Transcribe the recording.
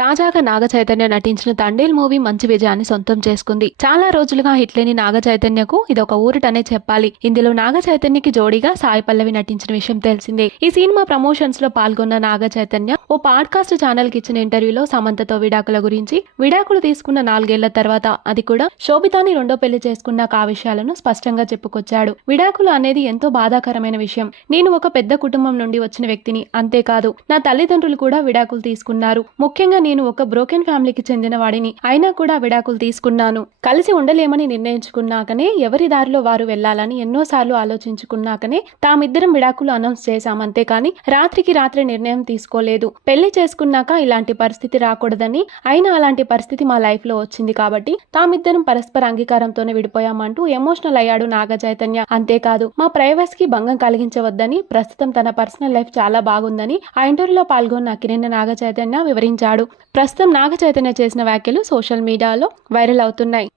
తాజాగా నాగ చైతన్య నటించిన తండేల్ మూవీ మంచి విజయాన్ని సొంతం చేసుకుంది. చాలా రోజులుగా హిట్ లేని నాగ చైతన్యకు ఇది ఒక ఊరిటనే చెప్పాలి. ఇందులో నాగ చైతన్యకి జోడీగా సాయి పల్లవి నటించిన విషయం తెలిసిందే. ఈ సినిమా ప్రమోషన్స్లో పాల్గొన్న నాగ చైతన్య ఓ పాడ్కాస్ట్ ఛానల్కి ఇచ్చిన ఇంటర్వ్యూలో సమంతతో విడాకుల గురించి విడాకులు తీసుకున్న నాలుగేళ్ళ తర్వాత అది కూడా శోభితాని రెండో పెళ్ళి చేసుకున్నాక ఆ విషయాలను స్పష్టంగా చెప్పుకొచ్చాడు. విడాకులు అనేది ఎంతో బాధాకరమైన విషయం. నేను ఒక పెద్ద కుటుంబం నుండి వచ్చిన వ్యక్తిని అంతేకాదు నా తల్లిదండ్రులు కూడా విడాకులు తీసుకున్నారు. ముఖ్యంగా నేను ఒక బ్రోకెన్ ఫ్యామిలీకి చెందిన వాడిని. అయినా కూడా విడాకులు తీసుకున్నాను. కలిసి ఉండలేమని నిర్ణయించుకున్నాకనే ఎవరి దారిలో వారు వెళ్ళాలని ఎన్నోసార్లు ఆలోచించుకున్నాకనే తామిద్దరం విడాకులు అనౌన్స్ చేశామంతే అంతేకాని రాత్రికి రాత్రి నిర్ణయం తీసుకోలేదు. పెళ్ళి చేసుకున్నాక ఇలాంటి పరిస్థితి రాకూడదని అయినా అలాంటి పరిస్థితి మా లైఫ్లో వచ్చింది కాబట్టి తామిద్దరం పరస్పర అంగీకారంతోనే విడిపోయామంటూ ఎమోషనల్ అయ్యాడు నాగ చైతన్య. అంతేకాదు మా ప్రైవసీ కి భంగం కలిగించవద్దని ప్రస్తుతం తన పర్సనల్ లైఫ్ చాలా బాగుందని ఆ ఇంటర్వ్యూలో పాల్గొన్న కిరణ్ నాగ చైతన్య వివరించాడు. ప్రస్తుతం నాగ చైతన్య చేసిన వ్యాఖ్యలు సోషల్ మీడియాలో వైరల్ అవుతున్నాయి.